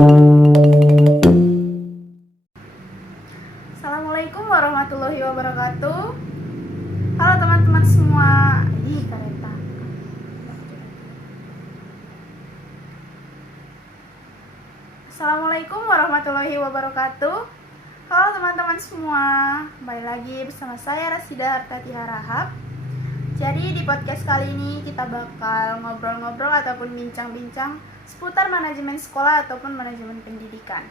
Assalamualaikum warahmatullahi wabarakatuh. Halo teman-teman semua. Ih, kereta. Assalamualaikum warahmatullahi wabarakatuh. Halo teman-teman semua. Kembali lagi bersama saya Rasida Hartati Harahap. Jadi di podcast kali ini kita bakal ngobrol-ngobrol ataupun bincang-bincang seputar manajemen sekolah ataupun manajemen pendidikan.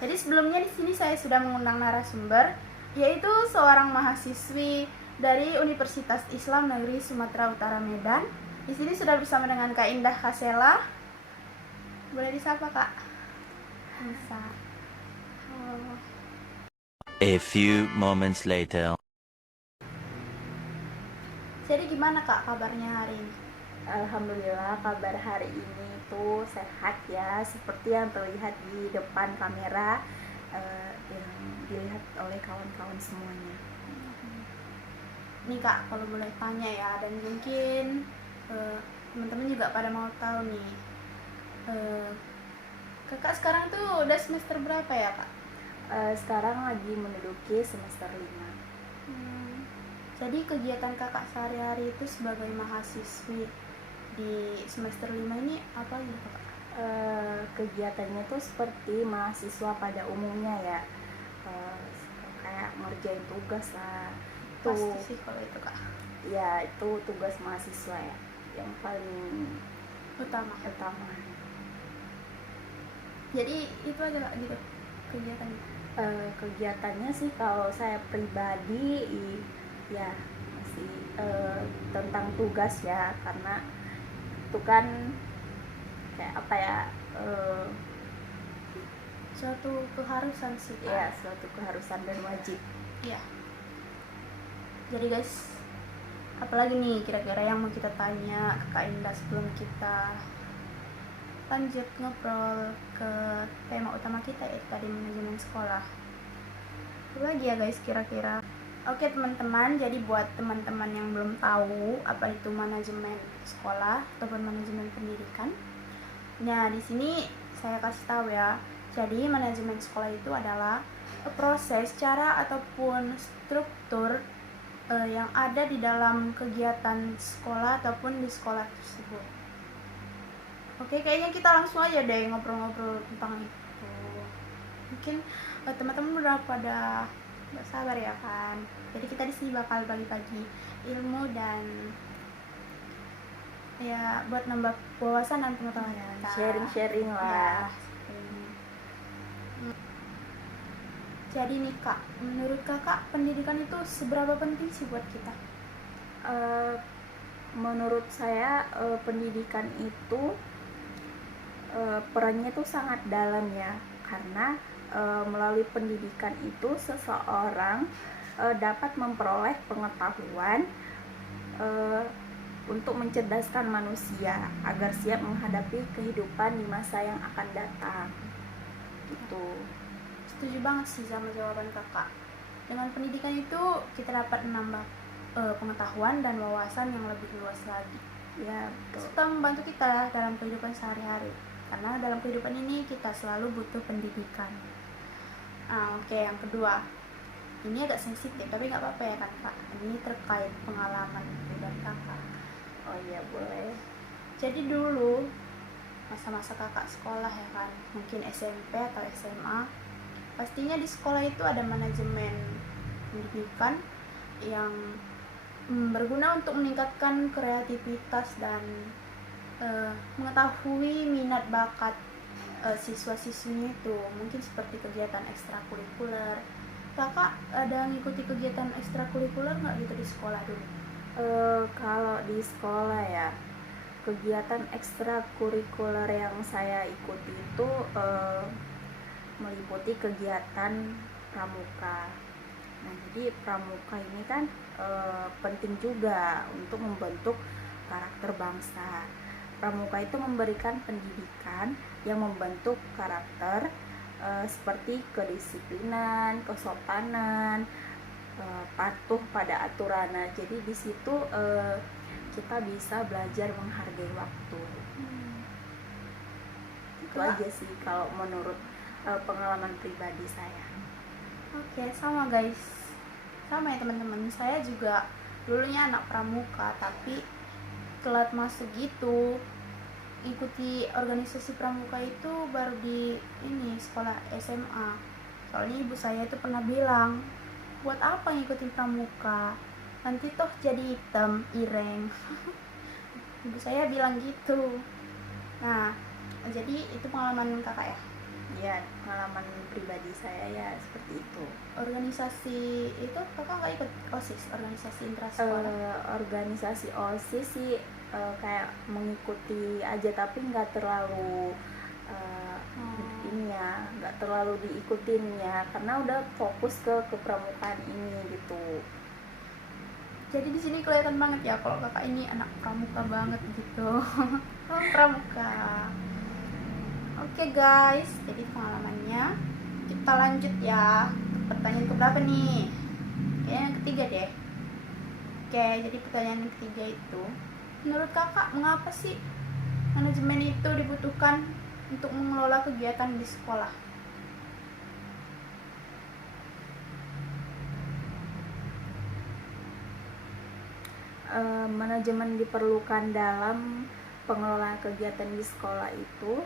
Jadi sebelumnya di sini saya sudah mengundang narasumber, yaitu seorang mahasiswi dari Universitas Islam Negeri Sumatera Utara Medan. Di sini sudah bersama dengan Kak Indah Kasela. Boleh disapa, Kak? Bisa. Halo. A few moments later. Jadi gimana, Kak, kabarnya hari ini? Alhamdulillah kabar hari ini tuh sehat ya, seperti yang terlihat di depan kamera yang dilihat oleh kawan-kawan semuanya. Nih, Kak, kalau boleh tanya ya, dan mungkin teman-teman juga pada mau tahu nih, Kakak sekarang tuh udah semester berapa ya, Kak? Sekarang lagi menduduki semester 5. Jadi kegiatan Kakak sehari-hari itu sebagai mahasiswi di semester 5 ini apa gitu, Kak? Kegiatannya tuh seperti mahasiswa pada umumnya ya, kayak ngerjain tugas lah. Pasti sih kalau itu, Kak. Ya, itu tugas mahasiswa ya, yang paling Utama. Jadi itu aja, Kak, gitu kegiatannya. Kegiatannya sih kalau saya pribadi ya masih tentang tugas ya, karena itu kan kayak apa ya, Suatu keharusan sih, Kak. ya suatu keharusan dan wajib. Iya. Jadi guys, apalagi nih kira-kira yang mau kita tanya ke Kak Indah sebelum kita lanjut ngobrol ke tema utama kita, yaitu tadi manajemen sekolah. Apa lagi ya guys kira-kira? Oke teman-teman, jadi buat teman-teman yang belum tahu apa itu manajemen sekolah ataupun manajemen pendidikan, nah di sini saya kasih tahu ya. Jadi manajemen sekolah itu adalah proses, cara ataupun struktur yang ada di dalam kegiatan sekolah ataupun di sekolah tersebut. Oke, kayaknya kita langsung aja deh ngobrol-ngobrol tentang itu. Mungkin teman-teman udah pada nggak sabar ya kan. Jadi kita di sini bakal bagi-bagi ilmu dan ya buat nambah wawasan dan pengetahuan kita. Sharing-sharing lah. Jadi nih Kak, menurut Kakak pendidikan itu seberapa penting sih buat kita? Menurut saya pendidikan itu perannya tuh sangat dalam ya, karena melalui pendidikan itu seseorang dapat memperoleh pengetahuan untuk mencerdaskan manusia agar siap menghadapi kehidupan di masa yang akan datang. Gitu. Setuju banget sih sama jawaban Kakak. Dengan pendidikan itu kita dapat menambah pengetahuan dan wawasan yang lebih luas lagi. Ya, Serta membantu kita dalam kehidupan sehari-hari. Karena dalam kehidupan ini kita selalu butuh pendidikan. Oke, yang kedua, ini agak sensitif tapi nggak apa-apa ya kan Kak. Ini terkait pengalaman pribadi Kakak. Oh iya boleh. Jadi dulu masa-masa Kakak sekolah ya kan, mungkin SMP atau SMA, pastinya di sekolah itu ada manajemen pendidikan yang berguna untuk meningkatkan kreativitas dan mengetahui minat bakat siswa-siswinya itu, mungkin seperti kegiatan ekstrakurikuler. Kakak ada ngikuti kegiatan ekstrakurikuler nggak gitu di sekolah dulu? Kalau di sekolah ya, kegiatan ekstrakurikuler yang saya ikuti itu meliputi kegiatan pramuka. Nah, jadi pramuka ini kan penting juga untuk membentuk karakter bangsa. Pramuka itu memberikan pendidikan yang membentuk karakter seperti kedisiplinan, kesopanan, patuh pada aturan. Nah, jadi di situ kita bisa belajar menghargai waktu. Itu aja sih kalau menurut pengalaman pribadi saya. Oke, sama guys, sama ya teman-teman. Saya juga dulunya anak pramuka, tapi telat masuk gitu. Ikuti organisasi pramuka itu baru di ini sekolah SMA. Soalnya ibu saya itu pernah bilang, buat apa ngikutin pramuka, nanti toh jadi hitam ireng. Ibu saya bilang gitu. Nah, jadi itu pengalaman kakak ya. Ya, pengalaman pribadi saya ya seperti itu. Organisasi itu kakak nggak ikut OSIS, organisasi intrasekolah? Organisasi OSIS sih kayak mengikuti aja, tapi nggak terlalu ini ya, nggak terlalu diikutin ya, karena udah fokus ke kepramukaan ini gitu. Jadi di sini kelihatan banget ya kalau kakak ini anak pramuka banget gitu. Oh, pramuka. Oke guys, jadi pengalamannya kita lanjut ya ke pertanyaan keberapa nih? Kayaknya yang ketiga deh. Oke, jadi pertanyaan yang ketiga itu, menurut kakak mengapa sih manajemen itu dibutuhkan untuk mengelola kegiatan di sekolah? Manajemen diperlukan dalam pengelolaan kegiatan di sekolah itu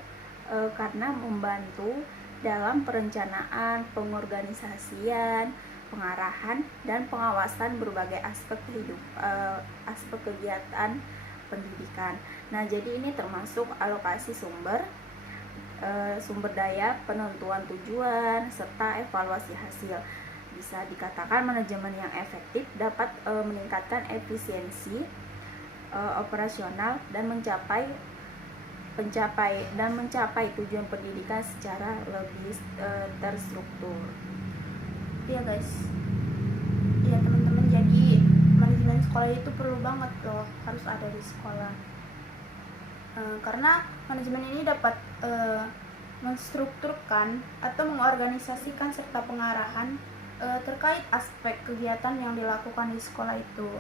karena membantu dalam perencanaan, pengorganisasian, pengarahan, dan pengawasan berbagai aspek aspek kegiatan pendidikan. Nah, jadi ini termasuk alokasi sumber daya, penentuan tujuan, serta evaluasi hasil. Bisa dikatakan manajemen yang efektif dapat meningkatkan efisiensi operasional dan mencapai tujuan pendidikan secara lebih terstruktur. Iya guys, iya teman-teman, jadi manajemen sekolah itu perlu banget loh, harus ada di sekolah. Karena manajemen ini dapat menstrukturkan atau mengorganisasikan serta pengarahan terkait aspek kegiatan yang dilakukan di sekolah itu.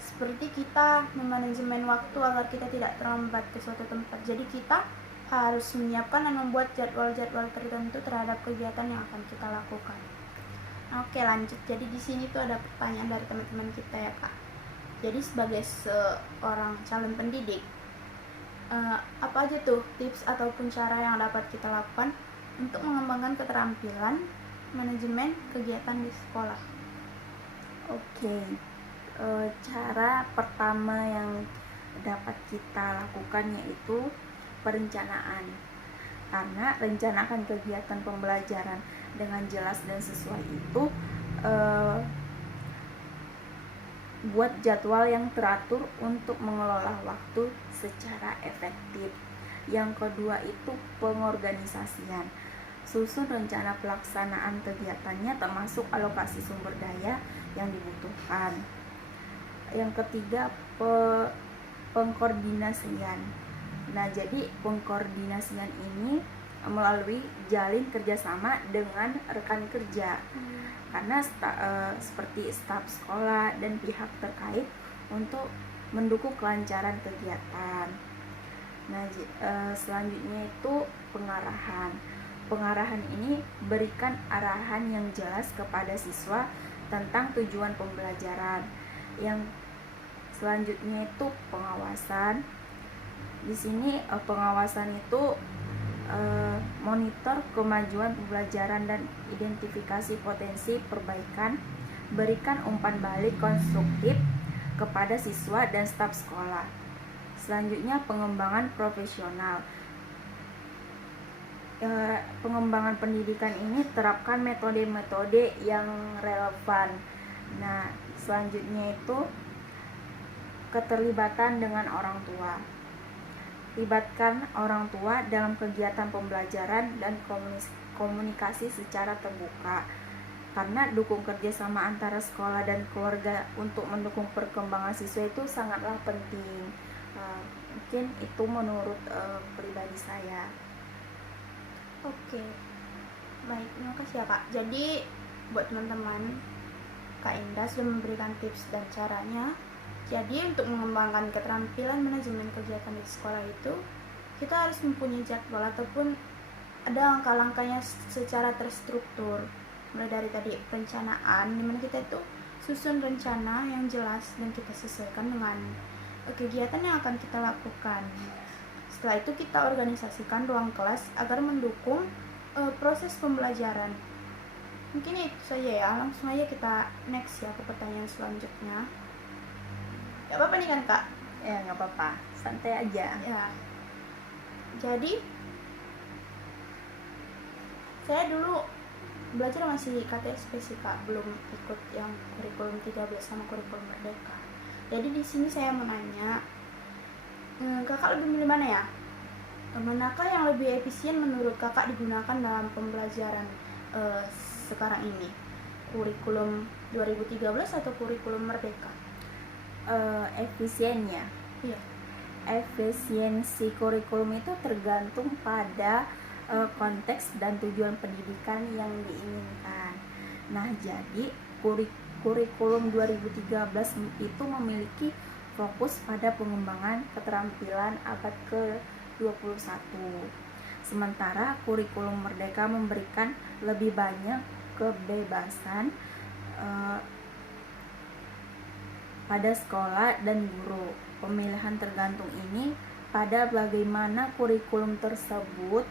Seperti kita memanajemen waktu agar kita tidak terlambat ke suatu tempat. Jadi kita harus menyiapkan dan membuat jadwal-jadwal tertentu terhadap kegiatan yang akan kita lakukan. Oke, lanjut. Jadi di sini tuh ada pertanyaan dari teman-teman kita ya kak. Jadi sebagai seorang calon pendidik, apa aja tuh tips ataupun cara yang dapat kita lakukan untuk mengembangkan keterampilan manajemen kegiatan di sekolah? Oke, cara pertama yang dapat kita lakukan yaitu perencanaan. Karena rencanakan kegiatan pembelajaran dengan jelas dan sesuai itu buat jadwal yang teratur untuk mengelola waktu secara efektif. Yang kedua itu pengorganisasian. Susun rencana pelaksanaan kegiatannya termasuk alokasi sumber daya yang dibutuhkan. Yang ketiga pengkoordinasian. Nah, jadi pengkoordinasian ini melalui jalin kerjasama dengan rekan kerja. Karena seperti staf sekolah dan pihak terkait untuk mendukung kelancaran kegiatan. Nah, selanjutnya itu pengarahan. Pengarahan ini berikan arahan yang jelas kepada siswa tentang tujuan pembelajaran. Yang selanjutnya itu pengawasan. Di sini pengawasan itu monitor kemajuan pembelajaran dan identifikasi potensi perbaikan, berikan umpan balik konstruktif kepada siswa dan staf sekolah. Selanjutnya pengembangan profesional. Pengembangan pendidikan ini terapkan metode-metode yang relevan. Nah, selanjutnya itu keterlibatan dengan orang tua. Libatkan orang tua dalam kegiatan pembelajaran dan komunikasi secara terbuka. Karena dukung kerjasama antara sekolah dan keluarga untuk mendukung perkembangan siswa itu sangatlah penting. Mungkin itu menurut pribadi saya. Oke, baik, terima kasih ya kak. Jadi buat teman-teman, Kak Indah sudah memberikan tips dan caranya. Jadi untuk mengembangkan keterampilan manajemen kegiatan di sekolah itu, kita harus mempunyai jadwal ataupun ada langkah-langkahnya secara terstruktur, mulai dari tadi perencanaan, dimana kita itu susun rencana yang jelas dan kita sesuaikan dengan kegiatan yang akan kita lakukan. Setelah itu kita organisasikan ruang kelas agar mendukung proses pembelajaran. Mungkin itu saja ya, langsung aja kita next ya ke pertanyaan selanjutnya. Gak apa-apa nih kan kak? Ya nggak apa-apa, santai aja. Ya, jadi saya dulu belajar masih KTSP sih kak, belum ikut yang kurikulum 13 sama kurikulum merdeka. Jadi di sini saya mau nanya, kakak lebih milih mana ya? Manakah yang lebih efisien menurut kakak digunakan dalam pembelajaran sekarang ini? Kurikulum 2013 atau kurikulum merdeka? Efisiennya, Iya. efisiensi kurikulum itu tergantung pada konteks dan tujuan pendidikan yang diinginkan. Nah, jadi kurikulum 2013 itu memiliki fokus pada pengembangan keterampilan abad ke-21. Sementara kurikulum merdeka memberikan lebih banyak kebebasan pada sekolah dan guru. Pemilihan tergantung ini pada bagaimana kurikulum tersebut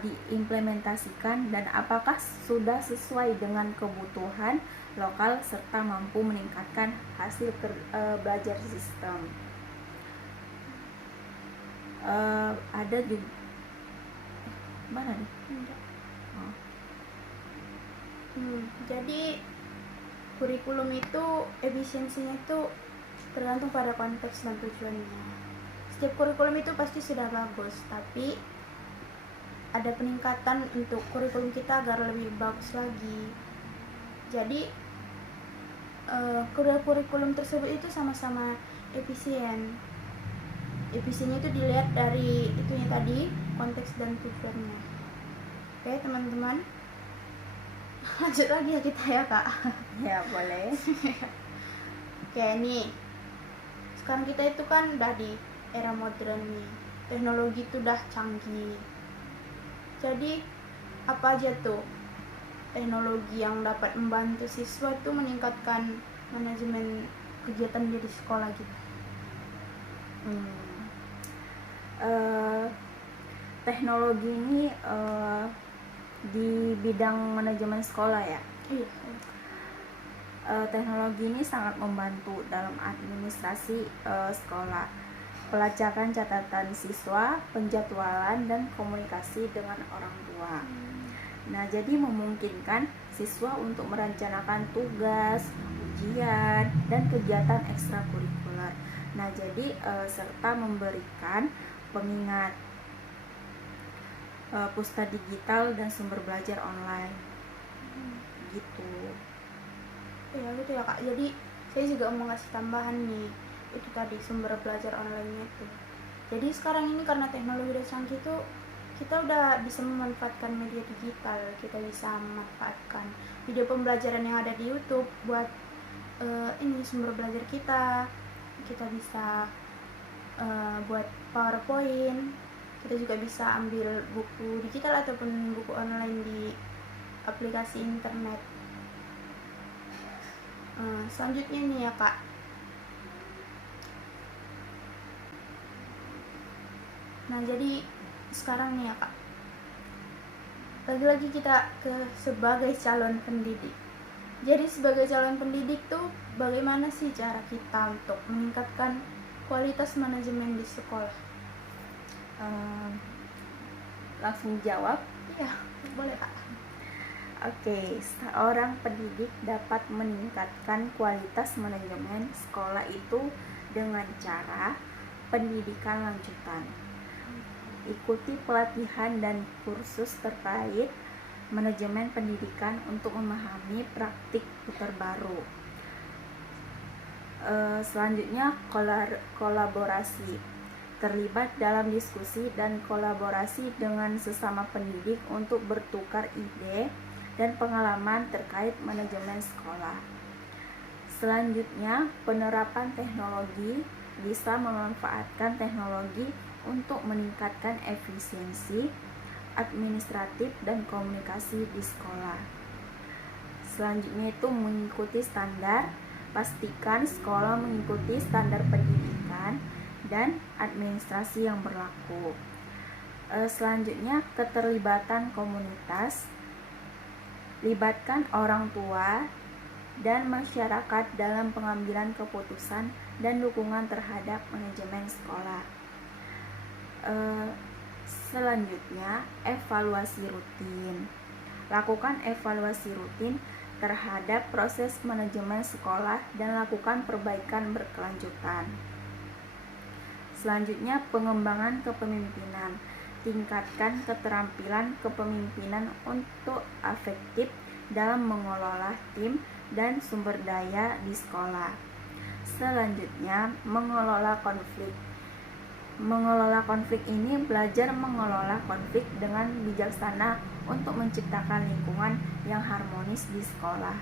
diimplementasikan dan apakah sudah sesuai dengan kebutuhan lokal serta mampu meningkatkan hasil belajar sistem. Ada juga mana nih? Oh. Jadi kurikulum itu efisiensinya itu tergantung pada konteks dan tujuannya. Setiap kurikulum itu pasti sudah bagus, tapi ada peningkatan untuk kurikulum kita agar lebih bagus lagi. Jadi kurikulum tersebut itu sama-sama efisien. Efisiennya itu dilihat dari itunya tadi, konteks dan tujuannya. Oke teman-teman, lanjut lagi ya kita ya kak. Ya boleh. Oke nih, sekarang kita itu kan udah di era modern nih, teknologi itu udah canggih. Jadi apa aja tuh teknologi yang dapat membantu siswa itu meningkatkan manajemen kegiatan dia di sekolah gitu? Teknologi ini di bidang manajemen sekolah ya. Iya. Teknologi ini sangat membantu dalam administrasi sekolah, pelacakan catatan siswa, penjadwalan dan komunikasi dengan orang tua. Nah, jadi memungkinkan siswa untuk merencanakan tugas, ujian, dan kegiatan ekstrakurikuler. Nah, jadi serta memberikan pengingat pusta digital dan sumber belajar online. Gitu. Ya gitu ya kak. Jadi saya juga mau ngasih tambahan nih, itu tadi sumber belajar online itu. Jadi sekarang ini karena teknologi udah canggih tuh, kita udah bisa memanfaatkan media digital, kita bisa memanfaatkan video pembelajaran yang ada di YouTube buat ini sumber belajar kita. Kita bisa buat PowerPoint, kita juga bisa ambil buku digital ataupun buku online di aplikasi internet. Selanjutnya nih ya kak, nah jadi sekarang nih ya kak, lagi-lagi kita ke sebagai calon pendidik. Jadi sebagai calon pendidik tuh bagaimana sih cara kita untuk meningkatkan kualitas manajemen di sekolah? Langsung jawab. Iya, boleh kak. Oke, seorang pendidik dapat meningkatkan kualitas manajemen sekolah itu dengan cara pendidikan lanjutan. Ikuti pelatihan dan kursus terkait manajemen pendidikan untuk memahami praktik terbaru. Selanjutnya, kolaborasi. Terlibat dalam diskusi dan kolaborasi dengan sesama pendidik untuk bertukar ide dan pengalaman terkait manajemen sekolah. Selanjutnya, penerapan teknologi. Bisa memanfaatkan teknologi untuk meningkatkan efisiensi administratif dan komunikasi di sekolah. Selanjutnya itu mengikuti standar. Pastikan sekolah mengikuti standar pendidikan dan administrasi yang berlaku. Selanjutnya, keterlibatan komunitas. Libatkan orang tua dan masyarakat dalam pengambilan keputusan dan dukungan terhadap manajemen sekolah. Selanjutnya, evaluasi rutin. Lakukan evaluasi rutin terhadap proses manajemen sekolah dan lakukan perbaikan berkelanjutan. Selanjutnya, pengembangan kepemimpinan. Tingkatkan keterampilan kepemimpinan untuk efektif dalam mengelola tim dan sumber daya di sekolah. Selanjutnya, mengelola konflik. Mengelola konflik ini belajar mengelola konflik dengan bijaksana untuk menciptakan lingkungan yang harmonis di sekolah.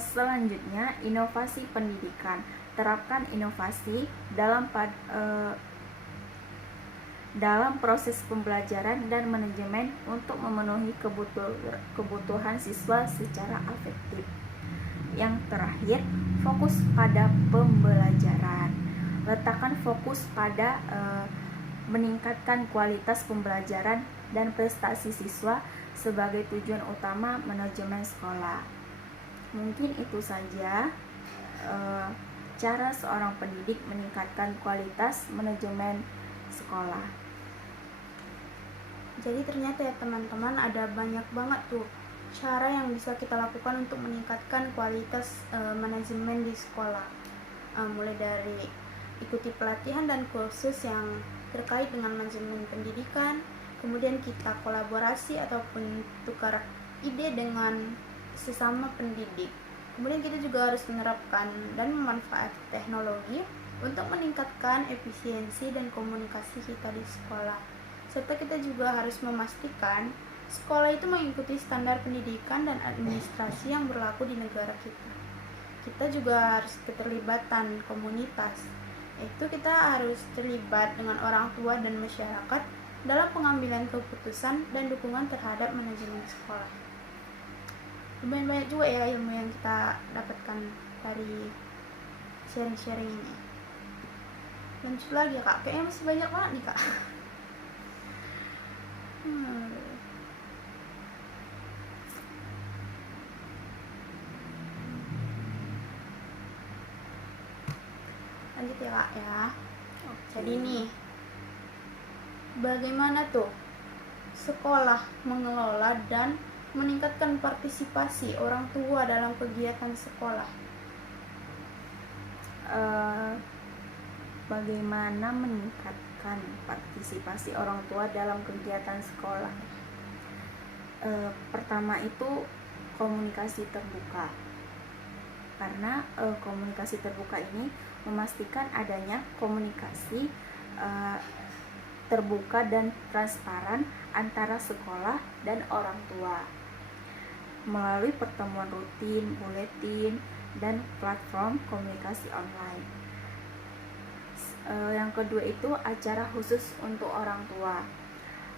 Selanjutnya, inovasi pendidikan. Terapkan inovasi dalam proses pembelajaran dan manajemen untuk memenuhi kebutuhan siswa secara efektif. Yang terakhir, fokus pada pembelajaran. Letakkan fokus pada meningkatkan kualitas pembelajaran dan prestasi siswa sebagai tujuan utama manajemen sekolah. Mungkin itu saja cara seorang pendidik meningkatkan kualitas manajemen sekolah. Jadi ternyata ya teman-teman, ada banyak banget tuh cara yang bisa kita lakukan untuk meningkatkan kualitas manajemen di sekolah. Mulai dari ikuti pelatihan dan kursus yang terkait dengan manajemen pendidikan, kemudian kita kolaborasi ataupun tukar ide dengan sesama pendidik. Kemudian kita juga harus menerapkan dan memanfaatkan teknologi untuk meningkatkan efisiensi dan komunikasi kita di sekolah. Serta kita juga harus memastikan sekolah itu mengikuti standar pendidikan dan administrasi yang berlaku di negara kita. Kita juga harus keterlibatan komunitas, yaitu kita harus terlibat dengan orang tua dan masyarakat dalam pengambilan keputusan dan dukungan terhadap manajemen sekolah. Lumayan banyak juga ya ilmu yang kita dapatkan dari sharing-sharing ini. Lanjut lagi ya kak, kayaknya masih banyak banget nih kak. Lanjut ya kak ya. Jadi nih, bagaimana tuh sekolah mengelola dan meningkatkan partisipasi orang tua dalam kegiatan sekolah? Bagaimana meningkatkan partisipasi orang tua dalam kegiatan sekolah? Pertama itu komunikasi terbuka, karena komunikasi terbuka ini memastikan adanya komunikasi terbuka dan transparan antara sekolah dan orang tua melalui pertemuan rutin, buletin, dan platform komunikasi online. Yang kedua itu acara khusus untuk orang tua.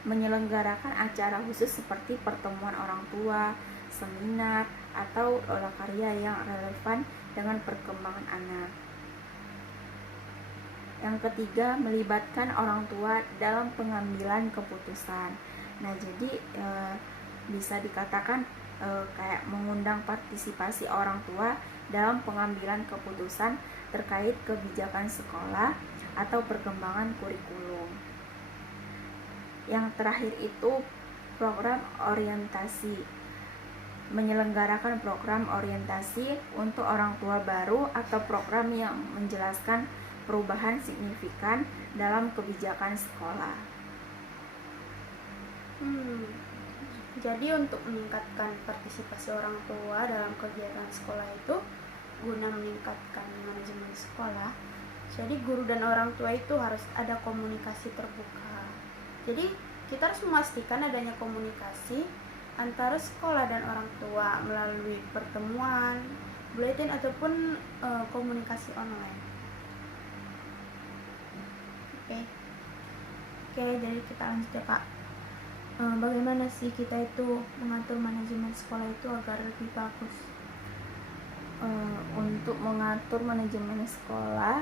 Menyelenggarakan acara khusus seperti pertemuan orang tua, seminar, atau karya yang relevan dengan perkembangan anak. Yang ketiga, melibatkan orang tua dalam pengambilan keputusan. Nah, jadi bisa dikatakan kayak mengundang partisipasi orang tua dalam pengambilan keputusan terkait kebijakan sekolah atau perkembangan kurikulum. Yang terakhir itu program orientasi. Menyelenggarakan program orientasi untuk orang tua baru atau program yang menjelaskan perubahan signifikan dalam kebijakan sekolah. Jadi untuk meningkatkan partisipasi orang tua dalam kegiatan sekolah itu guna meningkatkan manajemen sekolah, jadi guru dan orang tua itu harus ada komunikasi terbuka. Jadi kita harus memastikan adanya komunikasi antara sekolah dan orang tua melalui pertemuan, buletin ataupun komunikasi online. Oke, jadi kita lanjut ya Kak. Bagaimana sih kita itu mengatur manajemen sekolah itu agar lebih bagus? Untuk mengatur manajemen sekolah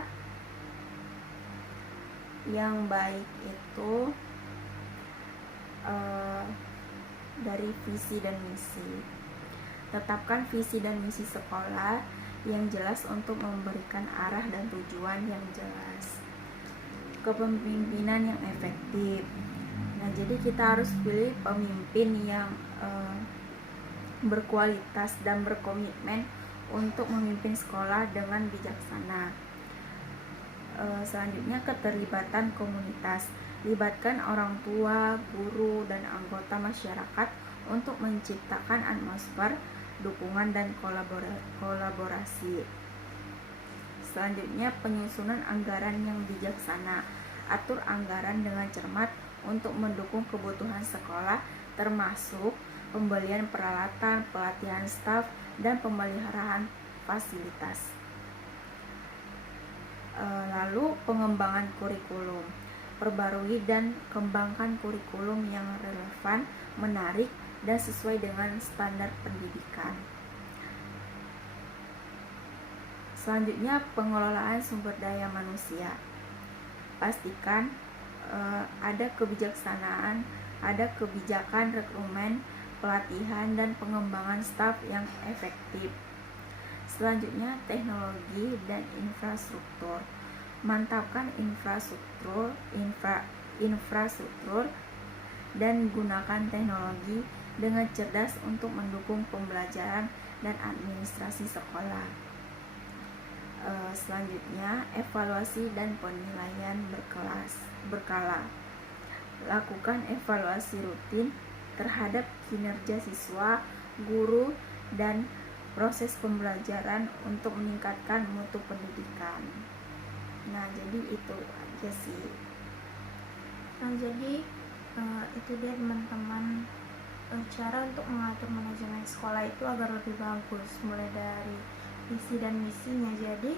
yang baik itu dari visi dan misi. Tetapkan visi dan misi sekolah yang jelas untuk memberikan arah dan tujuan yang jelas. Kepemimpinan yang efektif. Nah, jadi kita harus pilih pemimpin yang berkualitas dan berkomitmen untuk memimpin sekolah dengan bijaksana. Selanjutnya, keterlibatan komunitas. Libatkan orang tua, guru, dan anggota masyarakat untuk menciptakan atmosfer dukungan dan kolaborasi. Selanjutnya, penyusunan anggaran yang bijaksana. Atur anggaran dengan cermat untuk mendukung kebutuhan sekolah, termasuk pembelian peralatan, pelatihan staf, dan pemeliharaan fasilitas. Lalu, pengembangan kurikulum. Perbarui dan kembangkan kurikulum yang relevan, menarik, dan sesuai dengan standar pendidikan. Selanjutnya, pengelolaan sumber daya manusia. Pastikan ada kebijaksanaan, ada kebijakan rekrutmen, pelatihan, dan pengembangan staf yang efektif. Selanjutnya, teknologi dan infrastruktur. Mantapkan infrastruktur dan gunakan teknologi dengan cerdas untuk mendukung pembelajaran dan administrasi sekolah. Selanjutnya, evaluasi dan penilaian berkala. Lakukan evaluasi rutin terhadap kinerja siswa, guru, dan proses pembelajaran untuk meningkatkan mutu pendidikan. Nah, jadi itu aja sih. Nah, jadi itu dia teman-teman, cara untuk mengatur manajemen sekolah itu agar lebih bagus, mulai dari visi dan misinya. Jadi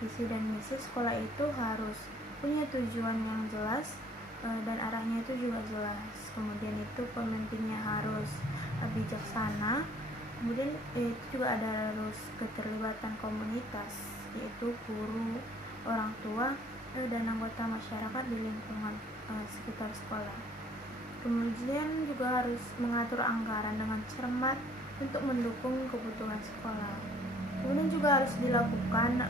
visi dan misi sekolah itu harus punya tujuan yang jelas dan arahnya itu juga jelas. Kemudian itu pemimpinnya harus bijaksana. Kemudian itu juga ada harus keterlibatan komunitas, yaitu guru, orang tua, dan anggota masyarakat di lingkungan sekitar sekolah. Kemudian juga harus mengatur anggaran dengan cermat untuk mendukung kebutuhan sekolah. Kemudian juga harus dilakukan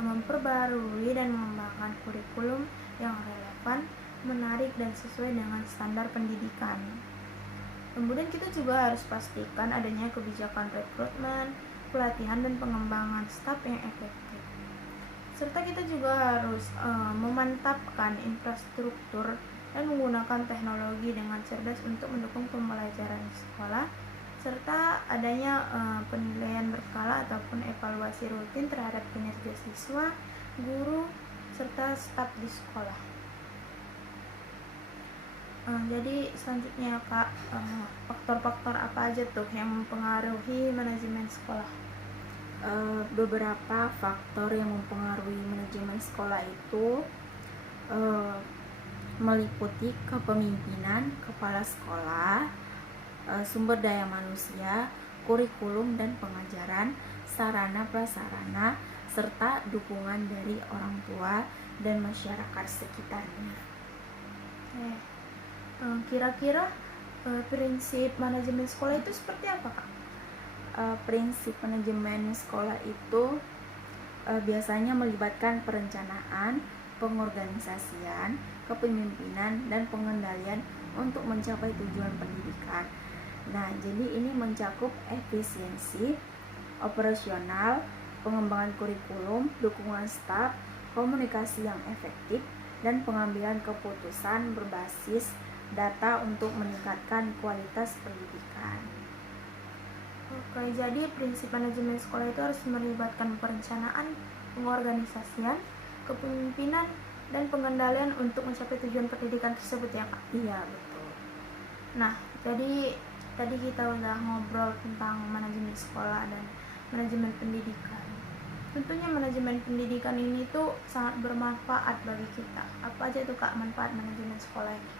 memperbarui dan mengembangkan kurikulum yang relevan, menarik, dan sesuai dengan standar pendidikan. Kemudian kita juga harus pastikan adanya kebijakan rekrutmen, pelatihan, dan pengembangan staf yang efektif. Serta kita juga harus memantapkan infrastruktur dan menggunakan teknologi dengan cerdas untuk mendukung pembelajaran di sekolah, serta adanya penilaian berkala ataupun evaluasi rutin terhadap kinerja siswa, guru, serta staf di sekolah. Jadi selanjutnya Kak, faktor-faktor apa aja tuh yang mempengaruhi manajemen sekolah? Beberapa faktor yang mempengaruhi manajemen sekolah itu meliputi kepemimpinan kepala sekolah, sumber daya manusia, kurikulum dan pengajaran, sarana prasarana, serta dukungan dari orang tua dan masyarakat sekitarnya. Kira-kira prinsip manajemen sekolah itu seperti apa Kak? Prinsip manajemen sekolah itu biasanya melibatkan perencanaan, pengorganisasian, kepemimpinan, dan pengendalian untuk mencapai tujuan pendidikan. Nah, jadi ini mencakup efisiensi operasional, pengembangan kurikulum, dukungan staf, komunikasi yang efektif, dan pengambilan keputusan berbasis data untuk meningkatkan kualitas pendidikan. Oke, jadi prinsip manajemen sekolah itu harus melibatkan perencanaan, pengorganisasian, kepemimpinan, dan pengendalian untuk mencapai tujuan pendidikan tersebut ya Kak? Iya, betul. Nah, jadi tadi kita udah ngobrol tentang manajemen sekolah dan manajemen pendidikan. Tentunya manajemen pendidikan ini tuh sangat bermanfaat bagi kita. Apa aja tuh Kak manfaat manajemen sekolah ini?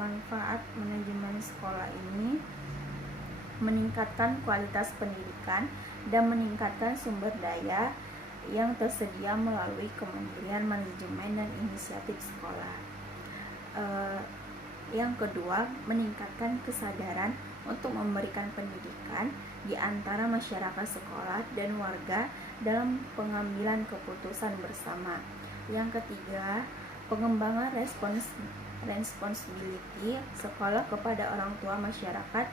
Manfaat manajemen sekolah ini meningkatkan kualitas pendidikan dan meningkatkan sumber daya yang tersedia melalui Kementerian Manajemen dan Inisiatif Sekolah. Yang kedua, meningkatkan kesadaran untuk memberikan pendidikan di antara masyarakat sekolah dan warga dalam pengambilan keputusan bersama. Yang ketiga, pengembangan responsibility sekolah kepada orang tua, masyarakat,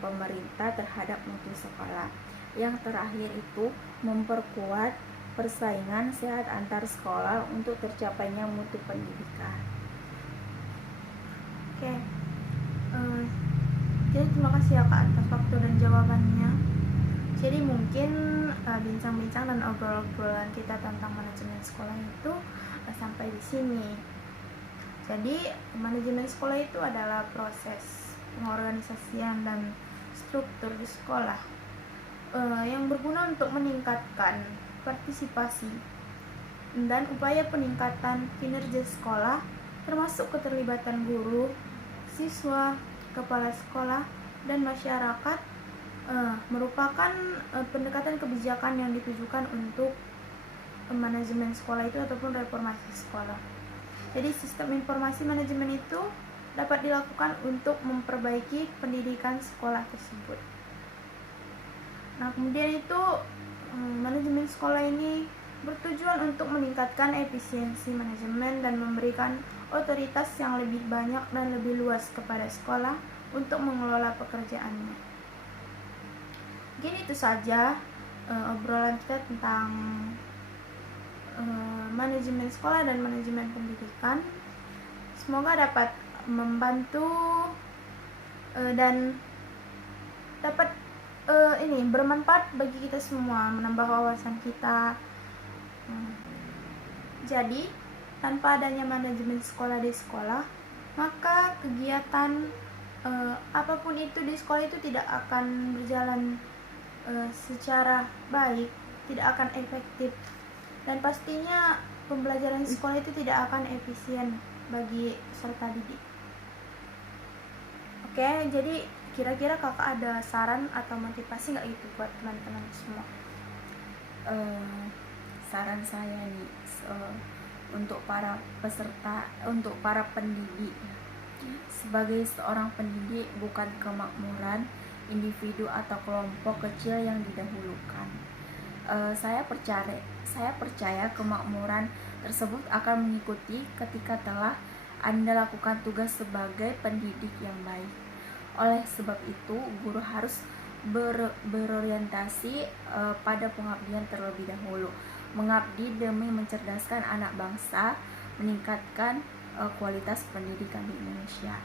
pemerintah terhadap mutu sekolah. Yang terakhir itu memperkuat persaingan sehat antar sekolah untuk tercapainya mutu pendidikan. Oke. Jadi terima kasih ya Kak atas waktu dan jawabannya. Jadi mungkin bincang-bincang dan obrol-obrolan kita tentang manajemen sekolah itu sampai di sini. Jadi manajemen sekolah itu adalah proses pengorganisasian dan struktur di sekolah yang berguna untuk meningkatkan partisipasi dan upaya peningkatan kinerja sekolah, termasuk keterlibatan guru, siswa, kepala sekolah, dan masyarakat, merupakan pendekatan kebijakan yang ditujukan untuk manajemen sekolah itu ataupun reformasi sekolah. Jadi sistem informasi manajemen itu dapat dilakukan untuk memperbaiki pendidikan sekolah tersebut. Nah, kemudian itu manajemen sekolah ini bertujuan untuk meningkatkan efisiensi manajemen dan memberikan otoritas yang lebih banyak dan lebih luas kepada sekolah untuk mengelola pekerjaannya. Mungkin itu saja obrolan kita tentang manajemen sekolah dan manajemen pendidikan. Semoga dapat membantu dan dapat bermanfaat bagi kita semua, menambah wawasan kita. Jadi tanpa adanya manajemen sekolah di sekolah, maka kegiatan apapun itu di sekolah itu tidak akan berjalan secara baik, tidak akan efektif, dan pastinya pembelajaran sekolah itu tidak akan efisien bagi peserta didik. Oke, jadi kira-kira kakak ada saran atau motivasi nggak gitu buat teman-teman semua? Saran saya nih untuk para peserta, untuk para pendidik, sebagai seorang pendidik bukan kemakmuran individu atau kelompok kecil yang didahulukan. Saya percaya kemakmuran tersebut akan mengikuti ketika telah Anda lakukan tugas sebagai pendidik yang baik. Oleh sebab itu, guru harus berorientasi pada pengabdian terlebih dahulu, mengabdi demi mencerdaskan anak bangsa, meningkatkan kualitas pendidikan di Indonesia.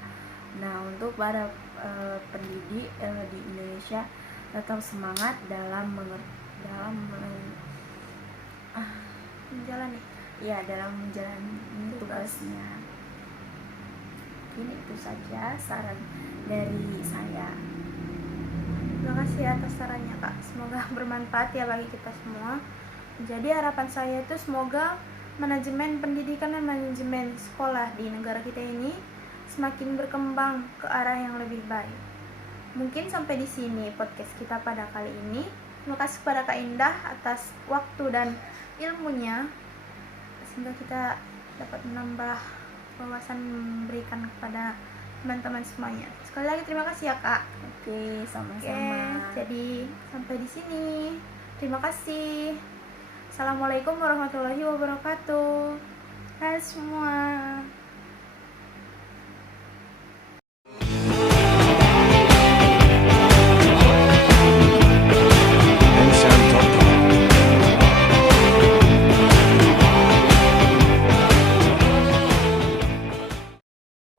Nah, untuk para pendidik di Indonesia, tetap semangat dalam menjalani tugasnya. Mungkin itu saja saran dari saya. Terima kasih atas sarannya Kak, semoga bermanfaat ya bagi kita semua. Jadi harapan saya itu semoga manajemen pendidikan dan manajemen sekolah di negara kita ini semakin berkembang ke arah yang lebih baik. Mungkin sampai di sini podcast kita pada kali ini. Terima kasih kepada Kak Indah atas waktu dan ilmunya, sehingga kita dapat menambah wawasan, memberikan kepada teman-teman semuanya. Sekali lagi terima kasih ya Kak. Oke, sama-sama. Oke, jadi sampai di sini. Terima kasih. Assalamualaikum warahmatullahi wabarakatuh. Hai semua.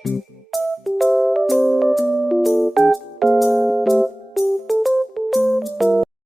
Thank you.